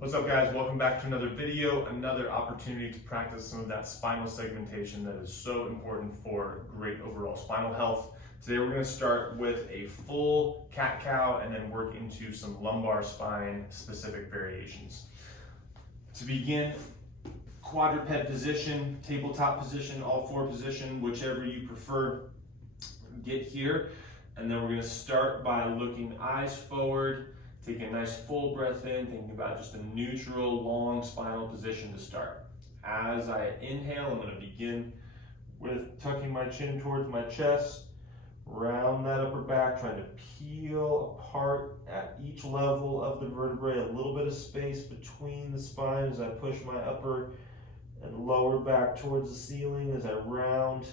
What's up, guys? Welcome back to another video, another opportunity to practice some of that spinal segmentation that is so important for great overall spinal health. Today we're going to start with a full cat-cow and then work into some lumbar spine specific variations. To begin, quadruped position, tabletop position, all four position, whichever you prefer. Get here, and then we're going to start by looking eyes forward. Take a nice full breath in, thinking about just a neutral, long spinal position to start. As I inhale, I'm going to begin with tucking my chin towards my chest, round that upper back, trying to peel apart at each level of the vertebrae, a little bit of space between the spine as I push my upper and lower back towards the ceiling as I round.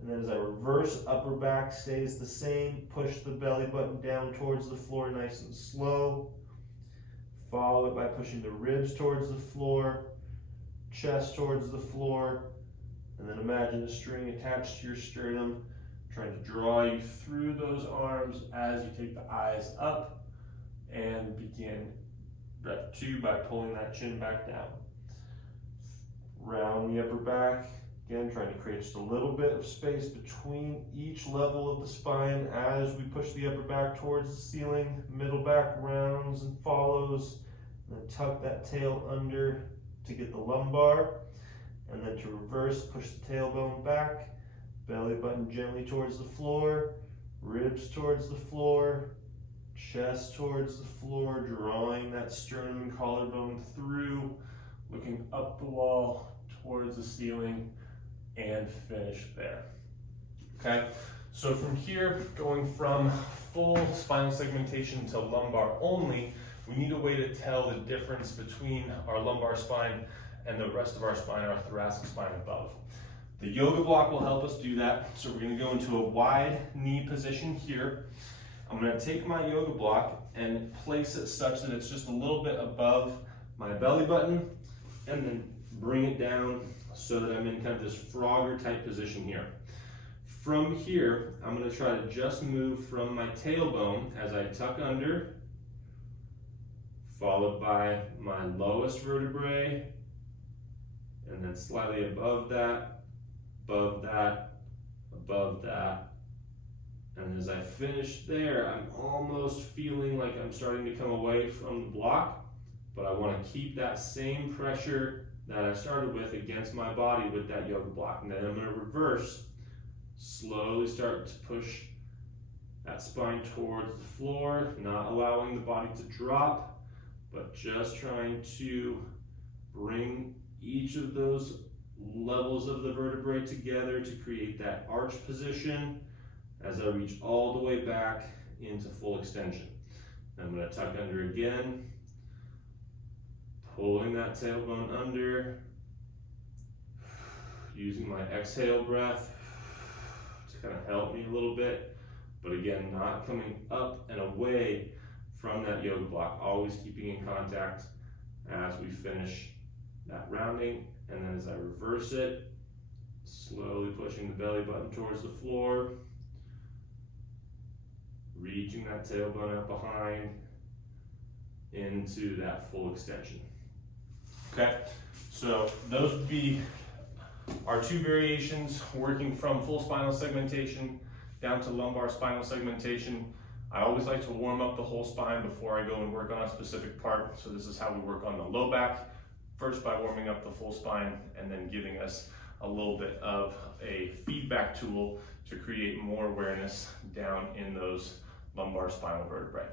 And then as I reverse, upper back stays the same. Push the belly button down towards the floor nice and slow. Follow it by pushing the ribs towards the floor, chest towards the floor, and then imagine a string attached to your sternum, trying to draw you through those arms as you take the eyes up, and begin breath 2 by pulling that chin back down. Round the upper back. Again, trying to create just a little bit of space between each level of the spine as we push the upper back towards the ceiling. Middle back rounds and follows. And then tuck that tail under to get the lumbar. And then to reverse, push the tailbone back. Belly button gently towards the floor. Ribs towards the floor. Chest towards the floor. Drawing that sternum and collarbone through. Looking up the wall towards the ceiling. And finish there. Okay, so from here, going from full spinal segmentation to lumbar only, we need a way to tell the difference between our lumbar spine and the rest of our spine, our thoracic spine above. The yoga block will help us do that. So we're going to go into a wide knee position here. I'm going to take my yoga block and place it such that it's just a little bit above my belly button, and then bring it down so that I'm in kind of this Frogger type position here. From here, I'm going to try to just move from my tailbone as I tuck under, followed by my lowest vertebrae, and then slightly above that, above that, above that. And as I finish there, I'm almost feeling like I'm starting to come away from the block, but I want to keep that same pressure that I started with against my body with that yoga block. And then I'm going to reverse, slowly start to push that spine towards the floor, not allowing the body to drop, but just trying to bring each of those levels of the vertebrae together to create that arch position as I reach all the way back into full extension. I'm going to tuck under again, pulling that tailbone under, using my exhale breath to kind of help me a little bit, but again, not coming up and away from that yoga block, always keeping in contact as we finish that rounding. And then as I reverse it, slowly pushing the belly button towards the floor, reaching that tailbone up behind into that full extension. Okay, so those would be our two variations, working from full spinal segmentation down to lumbar spinal segmentation. I always like to warm up the whole spine before I go and work on a specific part. So this is how we work on the low back, first by warming up the full spine and then giving us a little bit of a feedback tool to create more awareness down in those lumbar spinal vertebrae.